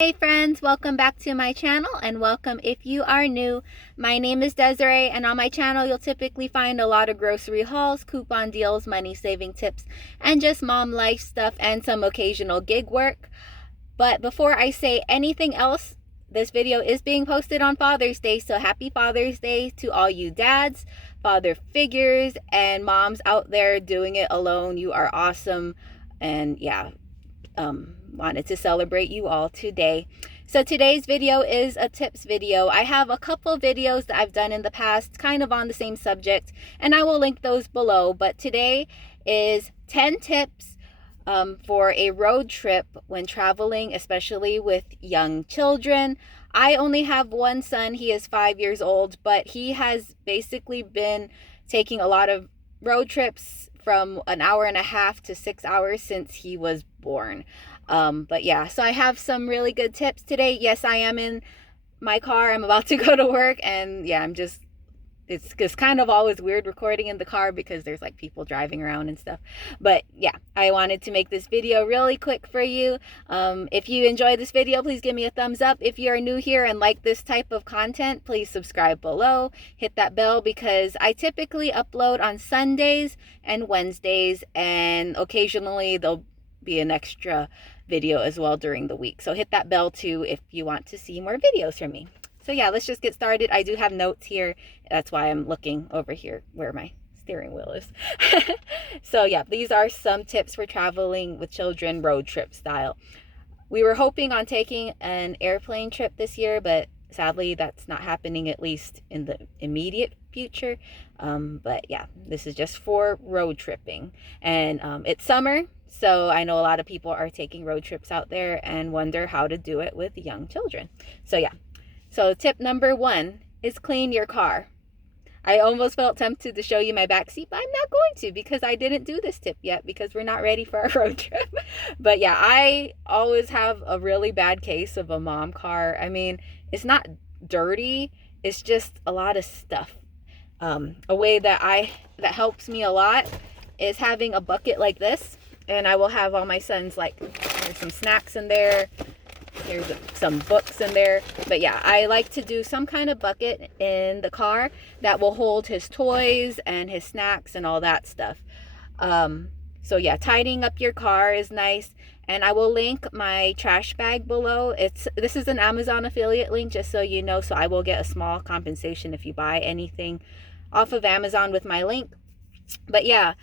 Hey friends, welcome back to my channel and welcome if you are new. My name is Desiree and on my channel you'll typically find a lot of grocery hauls, coupon deals, money saving tips, and just mom life stuff and some occasional gig work. But before I say anything else, this video is being posted on Father's Day, so happy Father's Day to all you dads, father figures, and moms out there doing it alone. You are awesome. And yeah, wanted to celebrate you all today. So today's video is a tips video. I have a couple videos that I've done in the past kind of on the same subject, and I will link those below. But today is 10 tips for a road trip when traveling, especially with young children. I only have one son. He is 5 years old, but he has basically been taking a lot of road trips from an hour and a half to 6 hours since he was born. But yeah, so I have some really good tips today. Yes, I am in my car. I'm about to go to work, and yeah, it's just kind of always weird recording in the car because there's like people driving around and stuff. But yeah, I wanted to make this video really quick for you. If you enjoyed this video, please give me a thumbs up. If you are new here and like this type of content, please subscribe below. Hit that bell because I typically upload on Sundays and Wednesdays, and occasionally there'll be an extra video as well during the week. So hit that bell too if you want to see more videos from me. So yeah, let's just get started. I do have notes here. That's why I'm looking over here where my steering wheel is. So yeah, these are some tips for traveling with children, road trip style. We were hoping on taking an airplane trip this year, but sadly that's not happening, at least in the immediate future. But yeah, this is just for road tripping. And it's summer, so I know a lot of people are taking road trips out there and wonder how to do it with young children. So yeah. So tip number 1 is clean your car. I almost felt tempted to show you my back seat, but I'm not going to because I didn't do this tip yet because we're not ready for a road trip. But yeah, I always have a really bad case of a mom car. I mean, it's not dirty, it's just a lot of stuff. A way that helps me a lot is having a bucket like this, and I will have all my son's, like, there's some snacks in there. There's some books in there. But yeah, I like to do some kind of bucket in the car that will hold his toys and his snacks and all that stuff. So yeah, tidying up your car is nice. And I will link my trash bag below. This is an Amazon affiliate link, just so you know. So I will get a small compensation if you buy anything off of Amazon with my link. But yeah,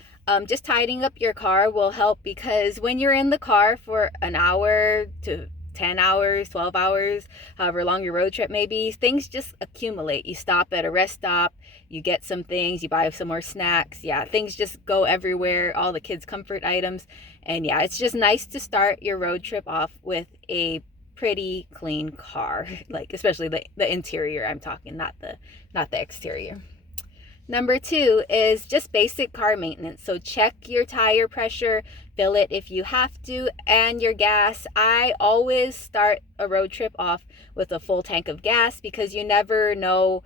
just tidying up your car will help, because when you're in the car for an hour to 10 hours, 12 hours, however long your road trip may be, things just accumulate. You stop at a rest stop, you get some things, you buy some more snacks. Yeah, things just go everywhere, all the kids' comfort items. And yeah, it's just nice to start your road trip off with a pretty clean car, like especially the interior I'm talking, not the exterior. Number 2 is just basic car maintenance. So check your tire pressure, fill it if you have to, and your gas. I always start a road trip off with a full tank of gas because you never know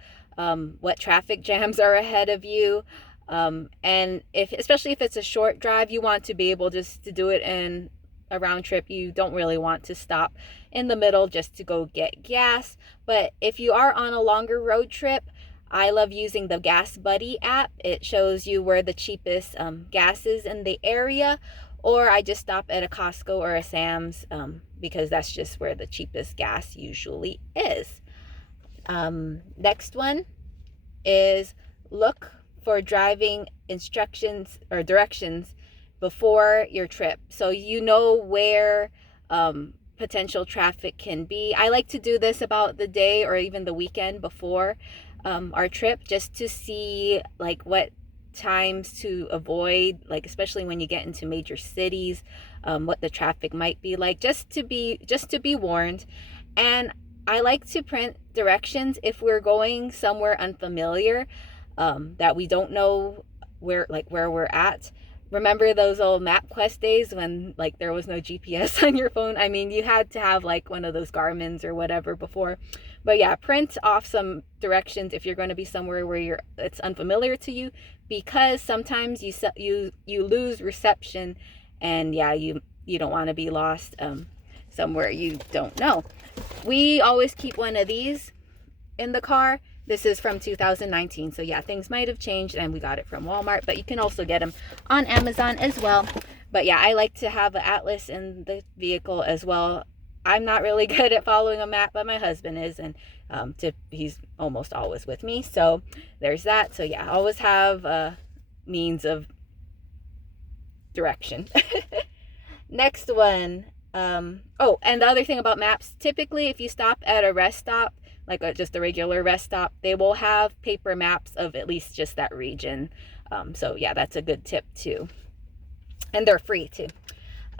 what traffic jams are ahead of you. And especially if it's a short drive, you want to be able just to do it in a round trip. You don't really want to stop in the middle just to go get gas. But if you are on a longer road trip, I love using the Gas Buddy app. It shows you where the cheapest gas is in the area, or I just stop at a Costco or a Sam's because that's just where the cheapest gas usually is. Next one is look for driving instructions or directions before your trip, so you know where potential traffic can be. I like to do this about the day or even the weekend before our trip, just to see like what times to avoid, like especially when you get into major cities, what the traffic might be like, just to be warned. And I like to print directions if we're going somewhere unfamiliar, that we don't know where we're at. Remember those old MapQuest days when like there was no GPS on your phone? I mean, you had to have like one of those Garmin's or whatever before. But yeah, print off some directions if you're going to be somewhere where it's unfamiliar to you, because sometimes you lose reception, and yeah, you don't want to be lost. somewhere you don't know. We always keep one of these in the car. This is from 2019, so yeah, things might have changed, and we got it from Walmart, but you can also get them on Amazon as well. But yeah, I like to have an atlas in the vehicle as well. I'm not really good at following a map, but my husband is, and he's almost always with me, so there's that. So yeah, always have a means of direction. Next one. Oh, and the other thing about maps, typically if you stop at a rest stop, like just a regular rest stop, they will have paper maps of at least just that region. So yeah, that's a good tip too. And they're free too.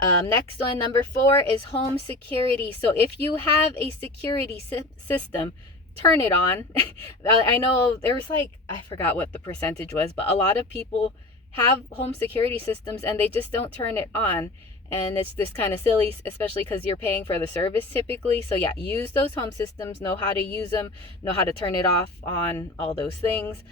Next one, number 4, is home security. So if you have a security system, turn it on. I know there's like, I forgot what the percentage was, but a lot of people have home security systems and they just don't turn it on. And it's just kind of silly, especially because you're paying for the service typically. So yeah, use those home systems, know how to use them, know how to turn it off, on, all those things.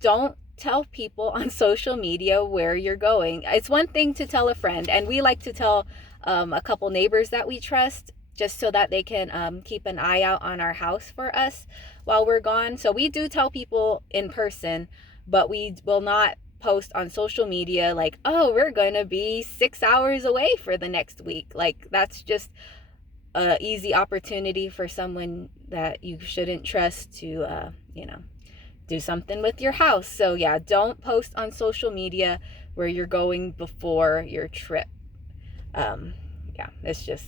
Don't tell people on social media where you're going. It's one thing to tell a friend, and we like to tell a couple neighbors that we trust, just so that they can keep an eye out on our house for us while we're gone. So we do tell people in person, but we will not post on social media like, oh, we're gonna be 6 hours away for the next week. Like, that's just a easy opportunity for someone that you shouldn't trust to do something with your house. So yeah, don't post on social media where you're going before your trip. Yeah, it's just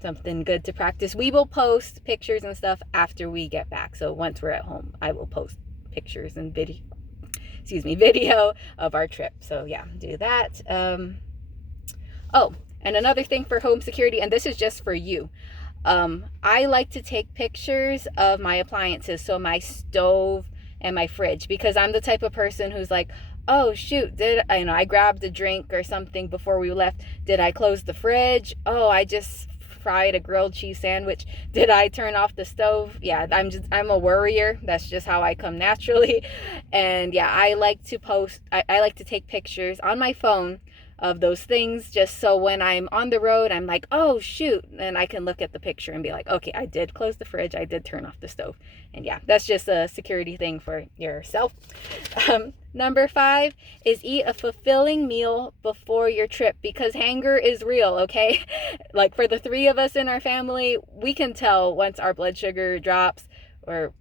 something good to practice. We will post pictures and stuff after we get back. So once we're at home, I will post pictures and video of our trip. So yeah, do that. Oh, and another thing for home security, and this is just for you. I like to take pictures of my appliances, so my stove and my fridge, because I'm the type of person who's like, oh shoot, I grabbed a drink or something before we left. Did I close the fridge? Oh, I just fried a grilled cheese sandwich. Did I turn off the stove? Yeah, I'm a worrier. That's just how I come naturally. And yeah, I like to take pictures on my phone of those things, just so when I'm on the road, I'm like, oh shoot, and I can look at the picture and be like, okay, I did close the fridge, I did turn off the stove. And yeah, that's just a security thing for yourself. Number 5 is eat a fulfilling meal before your trip, because hunger is real, okay? Like for the 3 of us in our family, we can tell once our blood sugar drops, or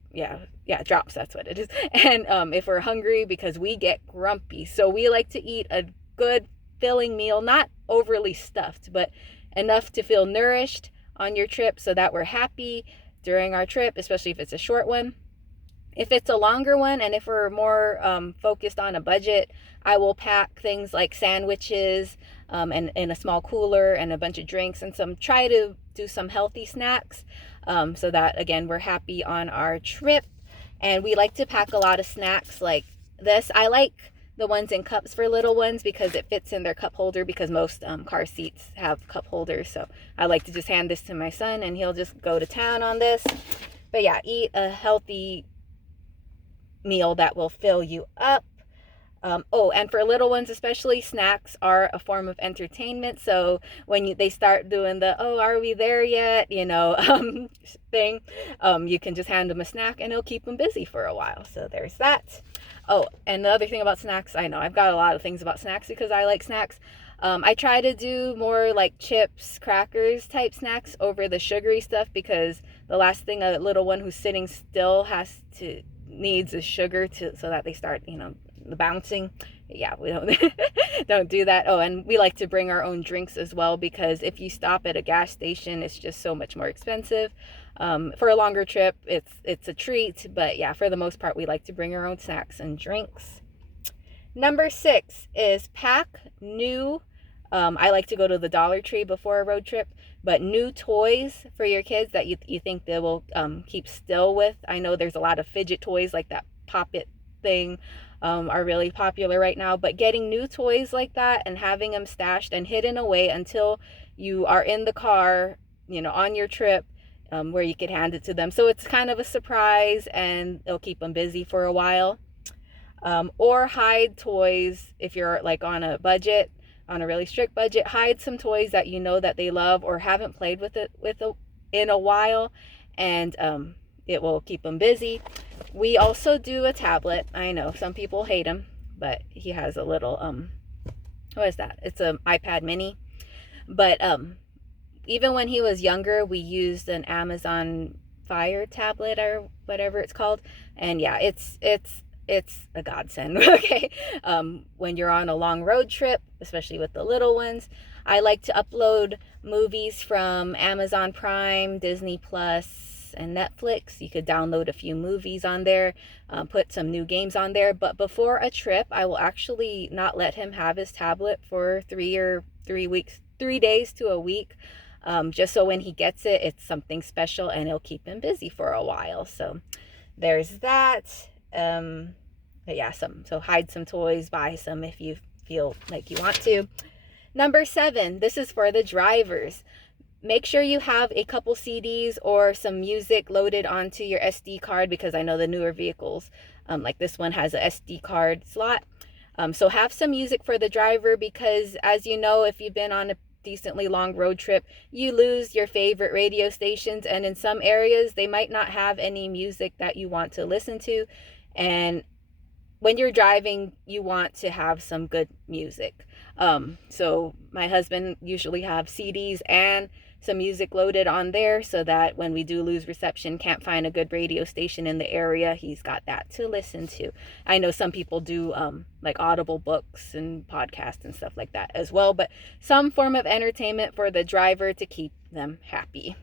drops, that's what it is. And if we're hungry, because we get grumpy. So we like to eat a good filling meal, not overly stuffed, but enough to feel nourished on your trip so that we're happy during our trip, especially if it's a short one. If it's a longer one, and if we're more focused on a budget, I will pack things like sandwiches and in a small cooler, and a bunch of drinks, and try to do some healthy snacks so that, again, we're happy on our trip. And we like to pack a lot of snacks like this. I like the ones in cups for little ones because it fits in their cup holder, because most car seats have cup holders. So I like to just hand this to my son and he'll just go to town on this. But yeah, eat a healthy meal that will fill you up. And for little ones especially, snacks are a form of entertainment. So when they start doing the, oh, are we there yet, thing, you can just hand them a snack and it'll keep them busy for a while. So there's that. Oh, and the other thing about snacks, I know I've got a lot of things about snacks because I like snacks. I try to do more like chips, crackers type snacks over the sugary stuff, because the last thing a little one who's sitting still needs is sugar so that they start, the bouncing. Yeah, we don't do that. Oh, and we like to bring our own drinks as well, because if you stop at a gas station, it's just so much more expensive. For a longer trip, it's a treat, but yeah, for the most part, we like to bring our own snacks and drinks. Number 6 is pack new. I like to go to the Dollar Tree before a road trip, but new toys for your kids that you think they will keep still with. I know there's a lot of fidget toys like that Pop It thing are really popular right now, but getting new toys like that and having them stashed and hidden away until you are in the car, on your trip, where you could hand it to them. So it's kind of a surprise and it'll keep them busy for a while. Or hide toys if you're like on a budget. on a really strict budget, hide some toys that you know that they love or haven't played with it in a while, and it will keep them busy. We also do a tablet. I know some people hate him, but he has a little what is that? It's an iPad mini. But even when he was younger, we used an Amazon Fire tablet or whatever it's called, and yeah, it's a godsend. Okay, when you're on a long road trip, especially with the little ones, I like to upload movies from Amazon Prime, Disney Plus, and Netflix. You could download a few movies on there, put some new games on there. But before a trip, I will actually not let him have his tablet for 3 days to a week. Just so when he gets it, it's something special and it'll keep him busy for a while. So there's that. But yeah, so hide some toys, buy some if you feel like you want to. Number 7, this is for the drivers. Make sure you have a couple CDs or some music loaded onto your SD card, because I know the newer vehicles, like this one, has a SD card slot. So have some music for the driver, because as you know, if you've been on a decently long road trip, you lose your favorite radio stations, and in some areas they might not have any music that you want to listen to. And when you're driving, you want to have some good music. So my husband usually have CDs and some music loaded on there, so that when we do lose reception, can't find a good radio station in the area, he's got that to listen to. I know some people do like Audible books and podcasts and stuff like that as well, but some form of entertainment for the driver to keep them happy.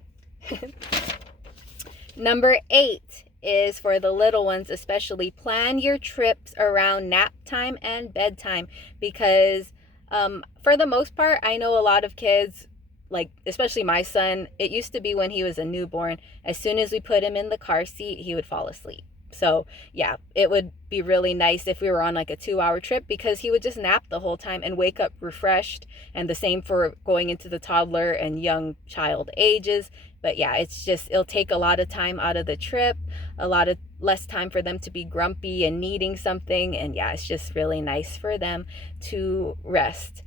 Number 8 is for the little ones especially. Plan your trips around nap time and bedtime, because for the most part, I know a lot of kids, like especially my son, it used to be when he was a newborn, as soon as we put him in the car seat, he would fall asleep. So yeah, it would be really nice if we were on like a 2-hour trip, because he would just nap the whole time and wake up refreshed. And the same for going into the toddler and young child ages. But yeah, it'll take a lot of time out of the trip, a lot of less time for them to be grumpy and needing something. And yeah, it's just really nice for them to rest.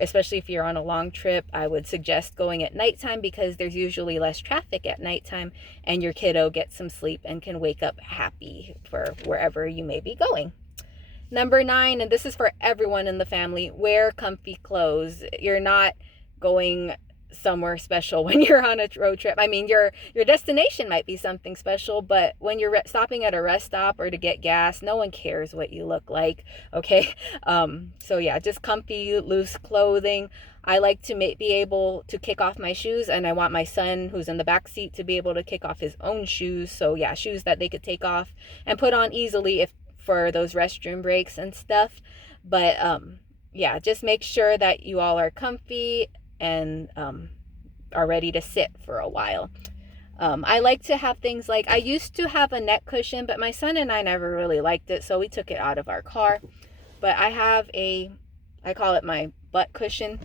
Especially if you're on a long trip, I would suggest going at nighttime, because there's usually less traffic at nighttime, and your kiddo gets some sleep and can wake up happy for wherever you may be going. Number 9, and this is for everyone in the family, wear comfy clothes. You're not going somewhere special when you're on a road trip. I mean, your destination might be something special, but when you're stopping at a rest stop or to get gas, no one cares what you look like. Okay. So yeah, just comfy, loose clothing. I like to be able to kick off my shoes, and I want my son, who's in the back seat, to be able to kick off his own shoes. So yeah, shoes that they could take off and put on easily for those restroom breaks and stuff. But yeah, just make sure that you all are comfy and are ready to sit for a while. I like to have things like, I used to have a neck cushion, but my son and I never really liked it, so we took it out of our car. But I have I call it my butt cushion,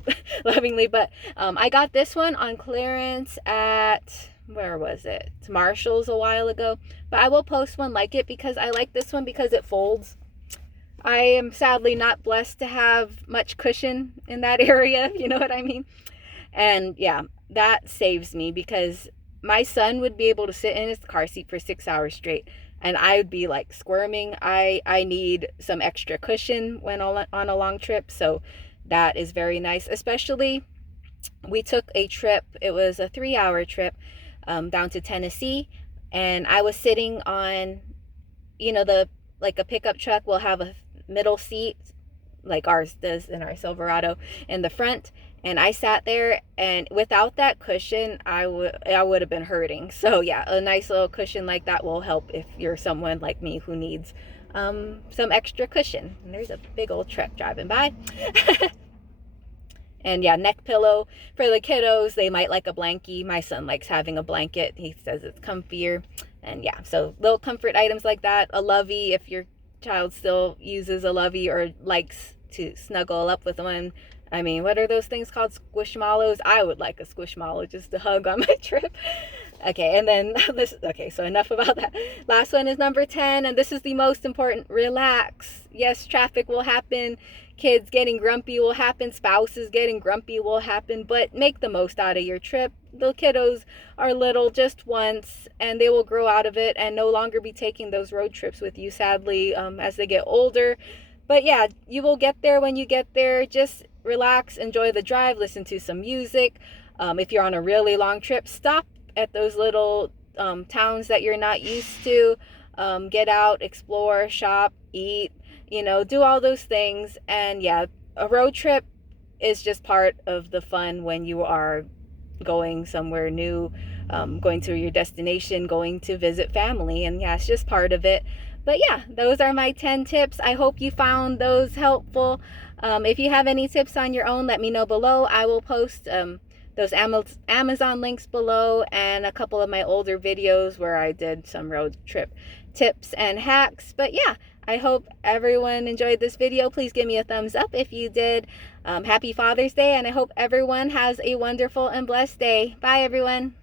lovingly, but I got this one on clearance at, where was it? It's Marshall's a while ago. But I will post one like it, because I like this one because it folds. I am sadly not blessed to have much cushion in that area, if you know what I mean. And yeah, that saves me, because my son would be able to sit in his car seat for 6 hours straight, and I would be like squirming. I need some extra cushion when on a long trip, so that is very nice. Especially, we took a trip, it was a 3-hour trip down to Tennessee, and I was sitting on, like a pickup truck will have a middle seat, like ours does in our Silverado, in the front, and I sat there, and without that cushion, I would have been hurting. So yeah, a nice little cushion like that will help if you're someone like me who needs some extra cushion. And there's a big old truck driving by. And yeah, neck pillow for the kiddos. They might like a blankie. My son likes having a blanket. He says it's comfier. And yeah, so little comfort items like that. A lovey, if your child still uses a lovey or likes to snuggle up with one. I mean, what are those things called? Squishmallows? I would like a squishmallow just to hug on my trip. Okay, and then this, okay, so enough about that. Last one is number 10, and this is the most important. Relax. Yes, traffic will happen. Kids getting grumpy will happen. Spouses getting grumpy will happen, but make the most out of your trip. The kiddos are little just once, and they will grow out of it and no longer be taking those road trips with you, sadly, as they get older. But yeah, you will get there when you get there. Just relax, enjoy the drive, listen to some music. If you're on a really long trip, stop at those little towns that you're not used to. Get out, explore, shop, eat, do all those things. And yeah, a road trip is just part of the fun when you are going somewhere new, going to your destination, going to visit family. And yeah, it's just part of it. But yeah, those are my 10 tips. I hope you found those helpful. If you have any tips on your own, let me know below. I will post those Amazon links below, and a couple of my older videos where I did some road trip tips and hacks. But yeah, I hope everyone enjoyed this video. Please give me a thumbs up if you did. Happy Father's Day, and I hope everyone has a wonderful and blessed day. Bye, everyone.